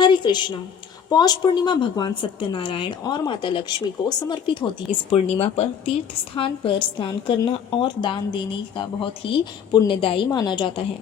हरे कृष्णा। पौष पूर्णिमा भगवान सत्यनारायण और माता लक्ष्मी को समर्पित होती है। इस पूर्णिमा पर तीर्थ स्थान पर स्नान करना और दान देने का बहुत ही पुण्यदायी माना जाता है।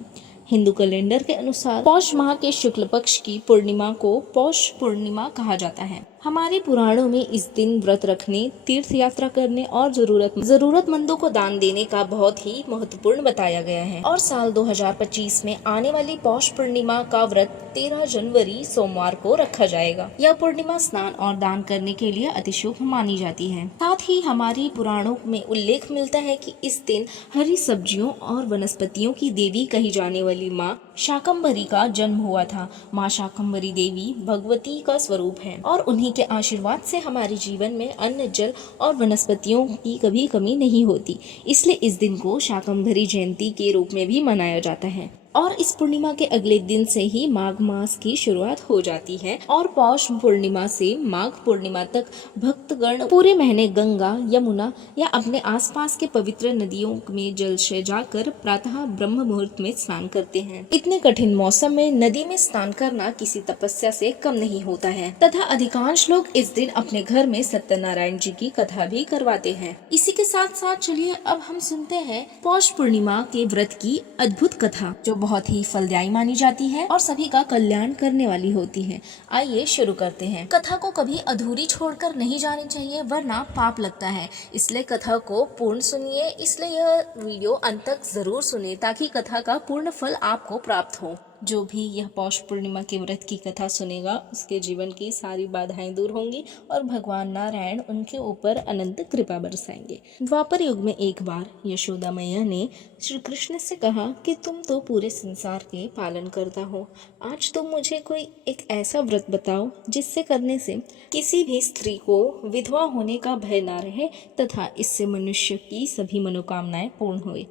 हिंदू कैलेंडर के अनुसार पौष माह के शुक्ल पक्ष की पूर्णिमा को पौष पूर्णिमा कहा जाता है। हमारे पुराणों में इस दिन व्रत रखने, तीर्थ यात्रा करने और जरूरतमंदों को दान देने का बहुत ही महत्वपूर्ण बताया गया है। और साल 2025 में आने वाली पौष पूर्णिमा का व्रत 13 जनवरी सोमवार को रखा जाएगा। यह पूर्णिमा स्नान और दान करने के लिए अति शुभ मानी जाती है। साथ ही हमारे पुराणों में उल्लेख मिलता है कि इस दिन हरी सब्जियों और वनस्पतियों की देवी कही जाने वाली माँ शाकंभरी का जन्म हुआ था। माँ शाकंभरी देवी भगवती का स्वरूप है और उन्हीं के आशीर्वाद से हमारे जीवन में अन्न, जल और वनस्पतियों की कभी कमी नहीं होती। इसलिए इस दिन को शाकंभरी जयंती के रूप में भी मनाया जाता है। और इस पूर्णिमा के अगले दिन से ही माघ मास की शुरुआत हो जाती है और पौष पूर्णिमा से माघ पूर्णिमा तक भक्तगण पूरे महीने गंगा, यमुना या अपने आसपास के पवित्र नदियों में जल से जाकर प्रातः ब्रह्म मुहूर्त में स्नान करते हैं। इतने कठिन मौसम में नदी में स्नान करना किसी तपस्या से कम नहीं होता है तथा अधिकांश लोग इस दिन अपने घर में सत्यनारायण जी की कथा भी करवाते हैं। इसी के साथ साथ चलिए अब हम सुनते हैं पौष पूर्णिमा के व्रत की अद्भुत कथा, जो बहुत ही फलदायी मानी जाती है और सभी का कल्याण करने वाली होती है। आइए शुरू करते हैं। कथा को कभी अधूरी छोड़कर नहीं जानी चाहिए, वरना पाप लगता है। इसलिए कथा को पूर्ण सुनिए। इसलिए यह वीडियो अंत तक जरूर सुनिए ताकि कथा का पूर्ण फल आपको प्राप्त हो। जो भी यह पौष पूर्णिमा के व्रत की कथा सुनेगा उसके जीवन की सारी बाधाएं दूर होंगी और भगवान नारायण उनके ऊपर अनंत कृपा बरसाएंगे। द्वापर युग में एक बार यशोदा मैया ने श्री कृष्ण से कहा कि तुम तो पूरे संसार के पालन करता हो, आज तुम मुझे कोई एक ऐसा व्रत बताओ जिससे करने से किसी भी स्त्री को विधवा होने का भय ना रहे तथा इससे मनुष्य की सभी मनोकामनाएं पूर्ण हुए।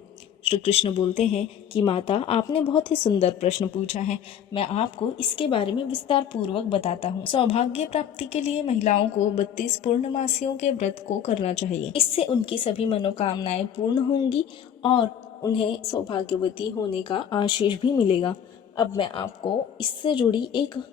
श्री कृष्ण बोलते हैं कि माता, आपने बहुत ही सुंदर प्रश्न पूछा है। मैं आपको इसके बारे में विस्तार पूर्वक बताता हूँ। सौभाग्य प्राप्ति के लिए महिलाओं को 32 पूर्णमासियों के व्रत को करना चाहिए। इससे उनकी सभी मनोकामनाएं पूर्ण होंगी और उन्हें सौभाग्यवती होने का आशीष भी मिलेगा। अब मैं आपको इससे जुड़ी एक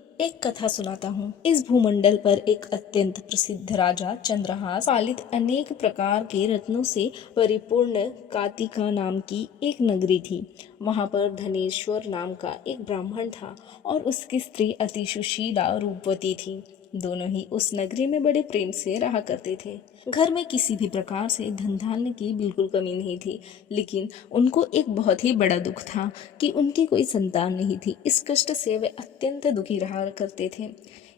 कथा सुनाता हूँ। इस भूमंडल पर एक अत्यंत प्रसिद्ध राजा चंद्रहास पालित अनेक प्रकार के रत्नों से परिपूर्ण कातिका नाम की एक नगरी थी। वहाँ पर धनेश्वर नाम का एक ब्राह्मण था और उसकी स्त्री अति सुशीला रूपवती थी। दोनों ही उस नगरी में बड़े प्रेम से रहा करते थे। घर में किसी भी प्रकार से धन धान्य की बिल्कुल कमी नहीं थी, लेकिन उनको एक बहुत ही बड़ा दुख था कि उनकी कोई संतान नहीं थी। इस कष्ट से वे अत्यंत दुखी रहा करते थे।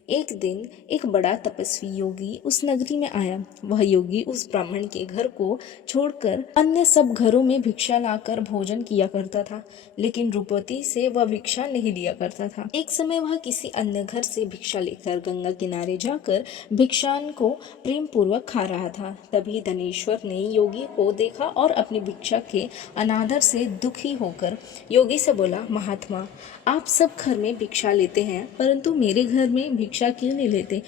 एक दिन एक बड़ा तपस्वी योगी उस नगरी में आया। वह योगी उस ब्राह्मण के घर को छोड़कर अन्य सब घरों में भिक्षा लाकर भोजन किया करता था, लेकिन रूपवती से वह भिक्षा नहीं लिया करता था। एक समय वह किसी अन्य घर से भिक्षा लेकर गंगा किनारे जाकर भिक्षान को प्रेम पूर्वक खा रहा था। तभी धनेश्वर ने योगी को देखा और अपनी भिक्षा के अनादर से दुखी होकर योगी से बोला, महात्मा, आप सब घर में भिक्षा लेते हैं, परंतु मेरे घर में भिक्षा क्यों नहीं लेते?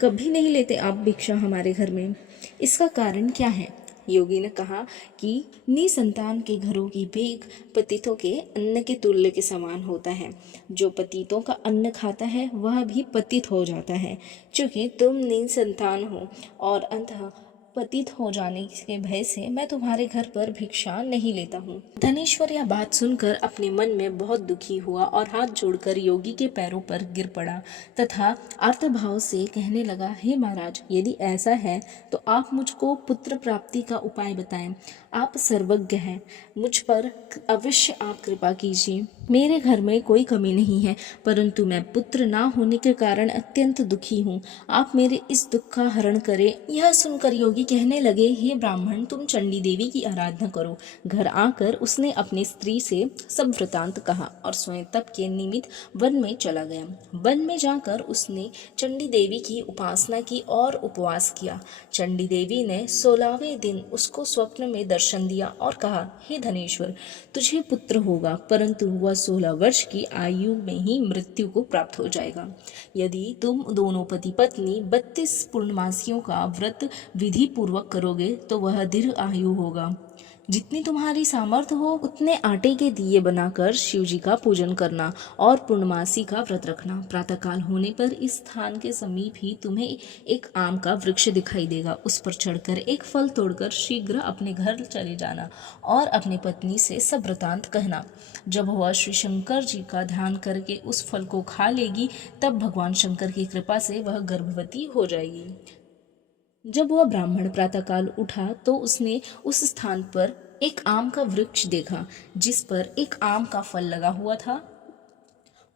कभी नहीं लेते आप भिक्षा हमारे घर में, इसका कारण क्या है? योगी ने कहा कि निसंतान के घरों की भीख पतितों के अन्न के तुल्य के समान होता है। जो पतितों का अन्न खाता है वह भी पतित हो जाता है। चूंकि तुम निसंतान हो और अंततः पतित हो जाने के भय से मैं तुम्हारे घर पर भिक्षा नहीं लेता हूँ। धनेश्वर यह बात सुनकर अपने मन में बहुत दुखी हुआ और हाथ जोड़कर योगी के पैरों पर गिर पड़ा तथा आर्तभाव से कहने लगा, हे महाराज, यदि ऐसा है तो आप मुझको पुत्र प्राप्ति का उपाय बताएं। आप सर्वज्ञ हैं, मुझ पर अवश्य आप कृपा कीजिए। मेरे घर में कोई कमी नहीं है, परंतु मैं पुत्र ना होने के कारण अत्यंत दुखी हूँ। आप मेरे इस दुख का हरण करें। यह सुनकर योगी कहने लगे, हे ब्राह्मण, तुम चंडी देवी की आराधना करो। घर आकर उसने अपनी स्त्री से सब वृतांत कहा और स्वयं तप के निमित्त वन में चला गया। वन में जाकर उसने चंडी देवी की उपासना की और उपवास किया। चंडी देवी ने 16वें दिन उसको स्वप्न में दर्शन दिया और कहा, हे धनेश्वर, तुझे पुत्र होगा, परंतु वह 16 वर्ष की आयु में ही मृत्यु को प्राप्त हो जाएगा। यदि तुम दोनों पति पत्नी 32 पूर्णमासियों का व्रत विधि पूर्वक करोगे तो वह दीर्घ आयु होगा। जितनी तुम्हारी सामर्थ्य हो उतने आटे के दिए बनाकर शिव जी का पूजन करना और पूर्णमासी का व्रत रखना। प्रातःकाल होने पर इस स्थान के समीप ही तुम्हें एक आम का वृक्ष दिखाई देगा। उस पर चढ़कर एक फल तोड़कर शीघ्र अपने घर चले जाना और अपनी पत्नी से सब वृतांत कहना। जब वह श्री शंकर जी का ध्यान करके उस फल को खा लेगी तब भगवान शंकर की कृपा से वह गर्भवती हो जाएगी। जब वह ब्राह्मण प्रातःकाल उठा तो उसने उस स्थान पर एक आम का वृक्ष देखा जिस पर एक आम का फल लगा हुआ था।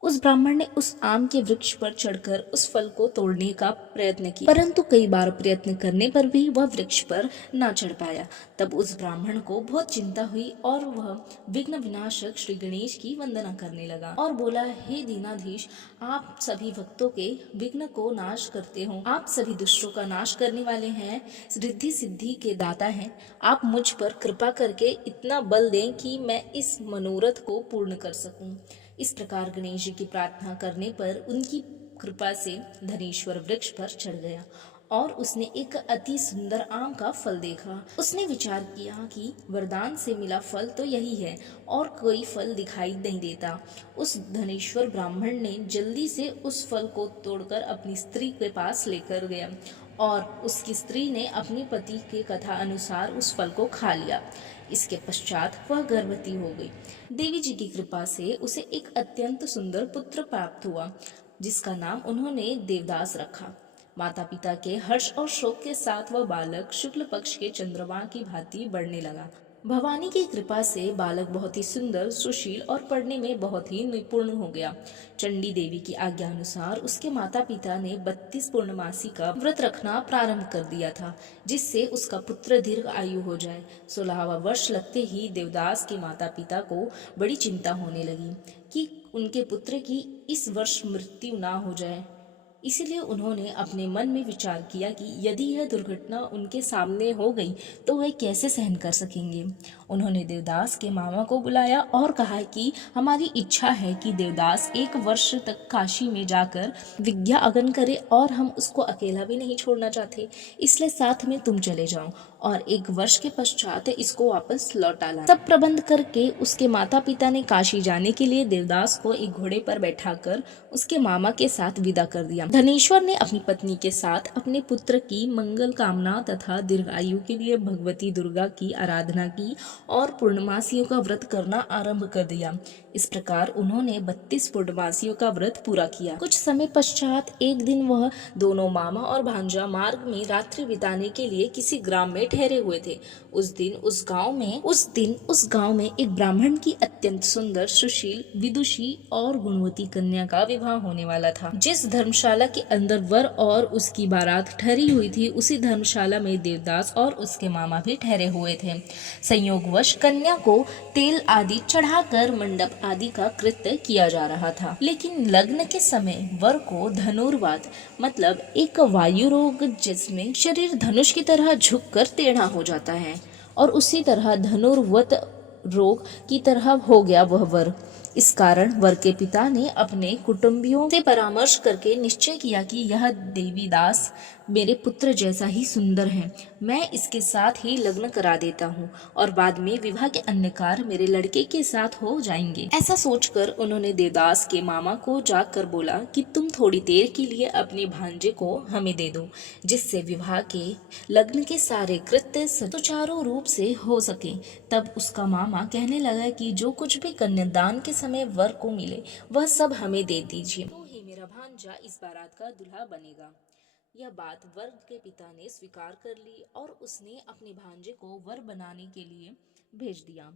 उस ब्राह्मण ने उस आम के वृक्ष पर चढ़कर उस फल को तोड़ने का प्रयत्न किया, परंतु कई बार प्रयत्न करने पर भी वह वृक्ष पर न चढ़ पाया। तब उस ब्राह्मण को बहुत चिंता हुई और वह विघ्न विनाशक श्री गणेश की वंदना करने लगा और बोला, हे दीनाधीश, आप सभी भक्तों के विघ्न को नाश करते हो, आप सभी दुष्टों का नाश करने वाले हैं, रिद्धि सिद्धि के दाता हैं। आप मुझ पर कृपा करके इतना बल दें कि मैं इस मनोरथ को पूर्ण कर सकूं। इस प्रकार गणेश जी की प्रार्थना करने पर उनकी कृपा से धनेश्वर वृक्ष पर चढ़ गया और उसने एक अति सुंदर आम का फल देखा। उसने विचार किया कि वरदान से मिला फल तो यही है और कोई फल दिखाई नहीं देता। उस धनेश्वर ब्राह्मण ने जल्दी से उस फल को तोड़कर अपनी स्त्री के पास लेकर गया और उसकी स्त्री ने अपने पति के कथा अनुसार उस फल को खा लिया। इसके पश्चात वह गर्भवती हो गई। देवी जी की कृपा से उसे एक अत्यंत सुंदर पुत्र प्राप्त हुआ जिसका नाम उन्होंने देवदास रखा। माता पिता के हर्ष और शोक के साथ वह बालक शुक्ल पक्ष के चंद्रमा की भांति बढ़ने लगा। भवानी की कृपा से बालक बहुत ही सुंदर, सुशील और पढ़ने में बहुत ही निपुण हो गया। चंडी देवी की आज्ञा अनुसार उसके माता पिता ने 32 पूर्णमासी का व्रत रखना प्रारंभ कर दिया था जिससे उसका पुत्र दीर्घ आयु हो जाए। 16वां वर्ष लगते ही देवदास के माता पिता को बड़ी चिंता होने लगी कि उनके पुत्र की इस वर्ष मृत्यु ना हो जाए। इसीलिए उन्होंने अपने मन में विचार किया कि यदि यह दुर्घटना उनके सामने हो गई तो वे कैसे सहन कर सकेंगे। उन्होंने देवदास के मामा को बुलाया और कहा कि हमारी इच्छा है कि देवदास 1 वर्ष तक काशी में जाकर विद्या अर्जन करे और हम उसको अकेला भी नहीं छोड़ना चाहते, इसलिए साथ में तुम चले जाओ और 1 वर्ष के पश्चात इसको वापस लौटा लाना। सब प्रबंध करके उसके माता पिता ने काशी जाने के लिए देवदास को एक घोड़े पर बैठाकर उसके मामा के साथ विदा कर दिया। धनेश्वर ने अपनी पत्नी के साथ अपने पुत्र की मंगल कामना तथा दीर्घायु के लिए भगवती दुर्गा की आराधना की और पूर्णमासियों का व्रत करना आरंभ कर दिया। इस प्रकार उन्होंने 32 पूर्णमासियों का व्रत पूरा किया। कुछ समय पश्चात एक दिन वह दोनों मामा और भांजा मार्ग में रात्रि बिताने के लिए किसी ग्राम में ठहरे हुए थे। उस दिन उस गांव में एक ब्राह्मण की अत्यंत सुंदर, सुशील, विदुषी और गुणवती कन्या का विवाह होने वाला था। जिस धर्मशाला के अंदर वर और उसकी बारात ठहरी हुई थी उसी धर्मशाला में देवदास और उसके मामा भी ठहरे हुए थे। संयोगवश कन्या को तेल आदि चढ़ाकर मंडप आदि का कृत्य किया जा रहा था, लेकिन लग्न के समय वर को धनुर्वात मतलब एक वायु रोग जिसमें शरीर धनुष की तरह झुककर टेढ़ा हो जाता है और उसी तरह धनुर्वत रोग की तरह हो गया वह वर। इस कारण वर के पिता ने अपने कुटुंबियों से परामर्श करके निश्चय किया कि यह देवीदास मेरे पुत्र जैसा ही सुंदर है, मैं इसके साथ ही लग्न करा देता हूँ और बाद में विवाह के अन्य कार्य मेरे लड़के के साथ हो जाएंगे। ऐसा सोचकर उन्होंने देवदास के मामा को जाकर बोला कि तुम थोड़ी देर के लिए अपने भांजे को हमें दे दो जिससे विवाह के लग्न के सारे कृत्य सुचारू रूप से हो सके। तब उसका मामा कहने लगा कि जो कुछ भी कन्यादान के समय वर को मिले वह सब हमें दे दीजिए, तो ही मेरा भांजा इस बारात का दूल्हा बनेगा। यह बात वर के पिता ने स्वीकार कर ली और उसने अपने भांजे को वर बनाने के लिए भेज दिया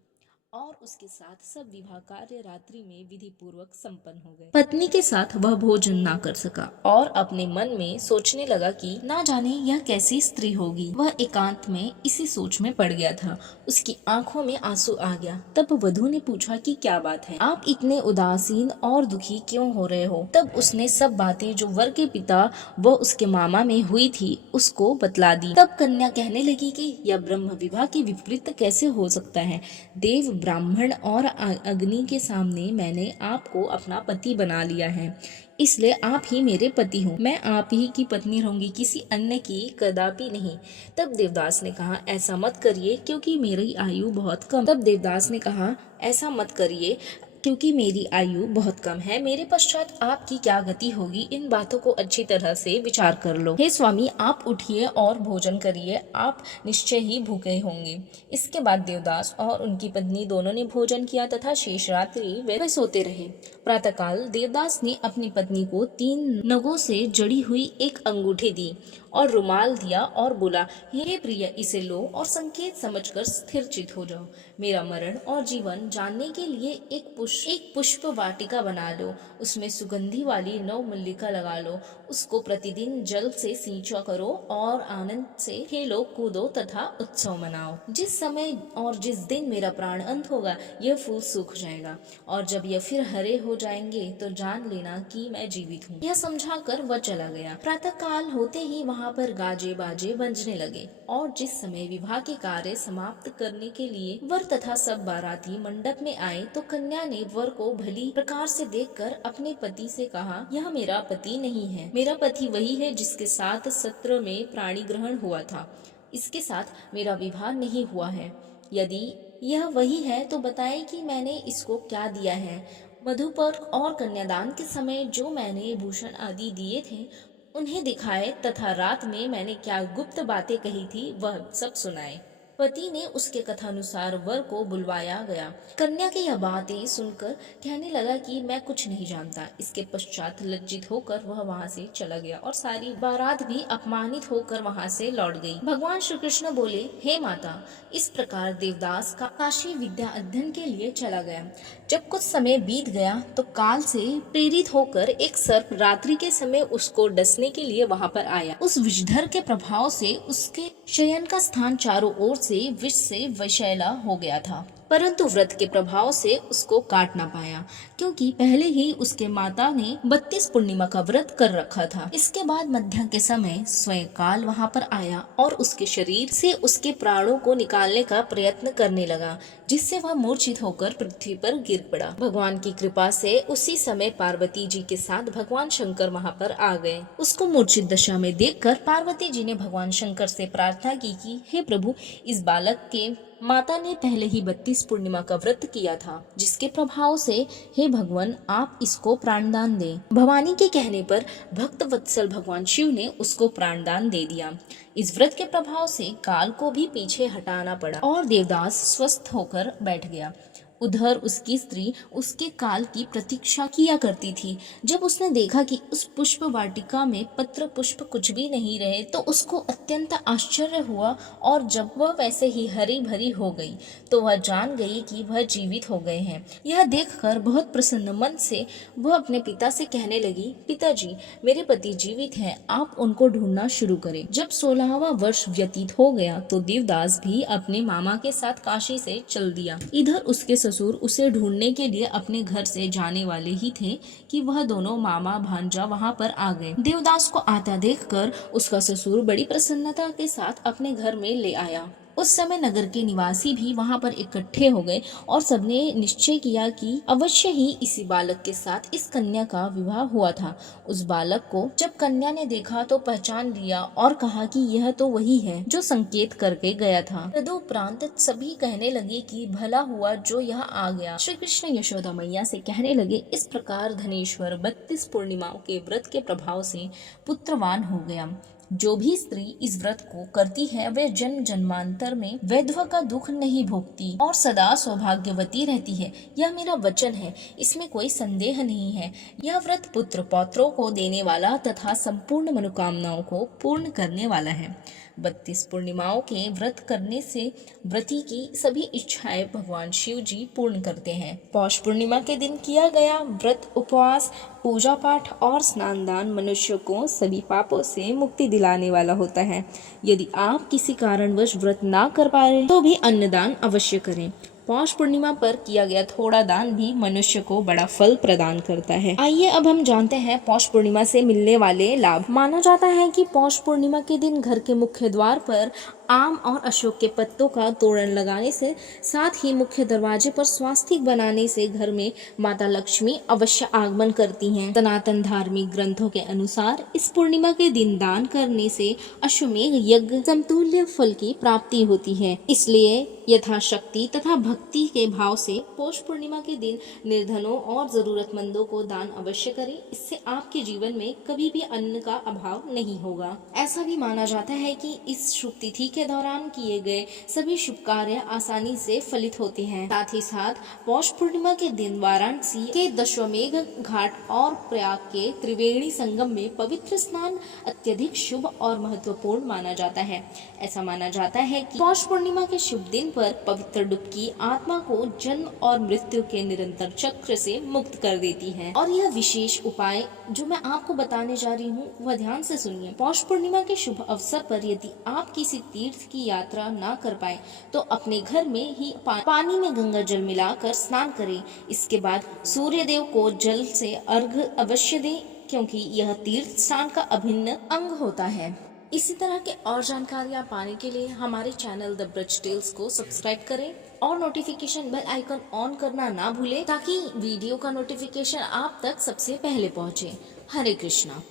और उसके साथ सब विवाह कार्य रात्रि में विधि पूर्वक संपन्न हो गए। पत्नी के साथ वह भोजन ना कर सका और अपने मन में सोचने लगा कि ना जाने यह कैसी स्त्री होगी। वह एकांत में इसी सोच में पड़ गया था। उसकी आंखों में आंसू आ गया। तब वधू ने पूछा कि क्या बात है, आप इतने उदासीन और दुखी क्यों हो रहे हो। तब उसने सब बातें जो वर के पिता व उसके मामा में हुई थी उसको बतला दी। तब कन्या कहने लगी कि यह ब्रह्म विवाह के विपरीत कैसे हो सकता है। देव ब्राह्मण और अग्नि के सामने मैंने आपको अपना पति बना लिया है, इसलिए आप ही मेरे पति हो। मैं आप ही की पत्नी रहूंगी, किसी अन्य की कदापि नहीं। तब देवदास ने कहा, ऐसा मत करिए क्योंकि मेरी आयु बहुत कम। तब देवदास ने कहा, ऐसा मत करिए क्योंकि मेरी आयु बहुत कम है, मेरे पश्चात आपकी क्या गति होगी, इन बातों को अच्छी तरह से विचार कर लो। हे स्वामी, आप उठिए और भोजन करिए, आप निश्चय ही भूखे होंगे। इसके बाद देवदास और उनकी पत्नी दोनों ने भोजन किया तथा शेष रात्रि वे सोते रहे। प्रातःकाल देवदास ने अपनी पत्नी को 3 नगों से जड़ी हुई एक अंगूठी दी और रुमाल दिया और बोला, हे प्रिय, इसे लो और संकेत समझकर स्थिरचित हो जाओ। मेरा मरण और जीवन जानने के लिए एक पुष्प वाटिका बना लो, उसमें सुगंधी वाली 9 मल्लिका लगा लो, उसको प्रतिदिन जल से सींचा करो और आनंद से खेलो कूदो तथा उत्सव मनाओ। जिस समय और जिस दिन मेरा प्राण अंत होगा, यह फूल सूख जाएगा और जब यह फिर हरे हो जाएंगे तो जान लेना कि मैं जीवित हूँ। यह समझाकर वह चला गया। प्रातः काल होते ही वहाँ पर गाजे बाजे बजने लगे और जिस समय विवाह के कार्य समाप्त करने के लिए वर तथा सब बाराती मंडप में आए तो कन्या ने वर को भली प्रकार से देखकर अपने पति से कहा, यह मेरा पति नहीं है, मेरा पति वही है जिसके साथ सत्र में प्राणी ग्रहण हुआ था, इसके साथ मेरा विवाह नहीं हुआ है। यदि यह वही है तो बताए कि मैंने इसको क्या दिया है। मधुपर्क और कन्यादान के समय जो मैंने भूषण आदि दिए थे उन्हें दिखाए तथा रात में मैंने क्या गुप्त बातें कही थी वह सब सुनाए। पति ने उसके कथानुसार वर को बुलवाया गया। कन्या की यह बातें सुनकर कहने लगा कि मैं कुछ नहीं जानता। इसके पश्चात लज्जित होकर वह वहां से चला गया और सारी बारात भी अपमानित होकर वहां से लौट गई। भगवान श्री कृष्ण बोले, हे माता, इस प्रकार देवदास का काशी विद्या अध्ययन के लिए चला गया। जब कुछ समय बीत गया तो काल से प्रेरित होकर एक सर्प रात्रि के समय उसको डसने के लिए वहां पर आया। उस विषधर के प्रभाव से उसके शयन का स्थान चारों ओर से विष से विषैला हो गया था, परंतु व्रत के प्रभाव से उसको काट ना पाया, क्योंकि पहले ही उसके माता ने 32 पूर्णिमा का व्रत कर रखा था। इसके बाद मध्याह्न के समय स्वयं काल वहां पर आया और उसके शरीर से उसके प्राणों को निकालने का प्रयत्न करने लगा, जिससे वह मूर्छित होकर पृथ्वी पर गिर पड़ा। भगवान की कृपा से उसी समय पार्वती जी के साथ भगवान शंकर वहां पर आ गए। उसको मूर्छित दशा में देखकर पार्वती जी ने भगवान शंकर से प्रार्थना की कि हे प्रभु, इस बालक के माता ने पहले ही 32 पूर्णिमा का व्रत किया था, जिसके प्रभाव से हे भगवान आप इसको प्राणदान दें। भवानी के कहने पर भक्त वत्सल भगवान शिव ने उसको प्राणदान दे दिया। इस व्रत के प्रभाव से काल को भी पीछे हटाना पड़ा और देवदास स्वस्थ होकर बैठ गया। उधर उसकी स्त्री उसके काल की प्रतीक्षा किया करती थी। जब उसने देखा कि उस पुष्प वाटिका में पत्र पुष्प कुछ भी नहीं रहे तो उसको अत्यंत आश्चर्य हुआ और जब वह वैसे ही हरी भरी हो गई तो वह जान गई कि वह जीवित हो गए हैं। यह देखकर बहुत प्रसन्न मन से वह अपने पिता से कहने लगी, पिताजी, मेरे पति जीवित हैं, आप उनको ढूंढना शुरू करें। जब 16वां वर्ष व्यतीत हो गया तो देवदास भी अपने मामा के साथ काशी से चल दिया। इधर उसके ससुर उसे ढूंढने के लिए अपने घर से जाने वाले ही थे कि वह दोनों मामा भांजा वहां पर आ गए। देवदास को आता देखकर उसका ससुर बड़ी प्रसन्नता के साथ अपने घर में ले आया। उस समय नगर के निवासी भी वहां पर इकट्ठे हो गए और सबने निश्चय किया कि अवश्य ही इसी बालक के साथ इस कन्या का विवाह हुआ था। उस बालक को जब कन्या ने देखा तो पहचान लिया और कहा कि यह तो वही है जो संकेत करके गया था। तदुपरांत सभी कहने लगे कि भला हुआ जो यहाँ आ गया। श्री कृष्ण यशोदा मैया से कहने लगे, इस प्रकार धनेश्वर 32 पूर्णिमाओं के व्रत के प्रभाव से पुत्रवान हो गया। जो भी स्त्री इस व्रत को करती है वे जन्म जन्मांतर में वैधवा का दुख नहीं भोगती और सदा सौभाग्यवती रहती है। यह मेरा वचन है, इसमें कोई संदेह नहीं है। यह व्रत पुत्र पौत्रों को देने वाला तथा संपूर्ण मनोकामनाओं को पूर्ण करने वाला है। 32 पूर्णिमाओं के व्रत करने से व्रती की सभी इच्छाएं भगवान शिव जी पूर्ण करते हैं। पौष पूर्णिमा के दिन किया गया व्रत, उपवास, पूजा पाठ और स्नान दान मनुष्य को सभी पापों से मुक्ति दिलाने वाला होता है। यदि आप किसी कारणवश व्रत ना कर पा रहे तो भी अन्नदान अवश्य करें। पौष पूर्णिमा पर किया गया थोड़ा दान भी मनुष्य को बड़ा फल प्रदान करता है। आइए अब हम जानते हैं पौष पूर्णिमा से मिलने वाले लाभ। माना जाता है कि पौष पूर्णिमा के दिन घर के मुख्य द्वार पर आम और अशोक के पत्तों का तोरण लगाने से, साथ ही मुख्य दरवाजे पर स्वास्तिक बनाने से घर में माता लक्ष्मी अवश्य आगमन करती हैं। सनातन धार्मिक ग्रंथों के अनुसार इस पूर्णिमा के दिन दान करने से अश्वमेध यज्ञ समतुल्य फल की प्राप्ति होती है। इसलिए यथाशक्ति तथा भक्ति के भाव से पौष पूर्णिमा के दिन निर्धनों और जरूरतमंदों को दान अवश्य करें। इससे आपके जीवन में कभी भी अन्न का अभाव नहीं होगा। ऐसा भी माना जाता है कि इस शुभ तिथि के दौरान किए गए सभी शुभ कार्य आसानी से फलित होते हैं। साथ ही साथ पौष पूर्णिमा के दिन वाराणसी के दशाश्वमेध घाट और प्रयाग के त्रिवेणी संगम में पवित्र स्नान अत्यधिक शुभ और महत्वपूर्ण माना जाता है। ऐसा माना जाता है कि पौष पूर्णिमा के शुभ दिन पर पवित्र डुबकी आत्मा को जन्म और मृत्यु के निरंतर चक्र से मुक्त कर देती है। और यह विशेष उपाय जो मैं आपको बताने जा रही हूँ वह ध्यान से सुनिए। पौष पूर्णिमा के शुभ अवसर पर यदि आप किसी तीर्थ की यात्रा ना कर पाए तो अपने घर में ही पानी में गंगा जल मिलाकर स्नान करें। इसके बाद सूर्य देव को जल से अर्घ्य अवश्य दें, क्योंकि यह तीर्थ स्नान का अभिन्न अंग होता है। इसी तरह के और जानकारियाँ पाने के लिए हमारे चैनल द ब्रज टेल्स को सब्सक्राइब करें और नोटिफिकेशन बेल आइकन ऑन करना ना भूलें, ताकि वीडियो का नोटिफिकेशन आप तक सबसे पहले पहुँचे। हरे कृष्णा।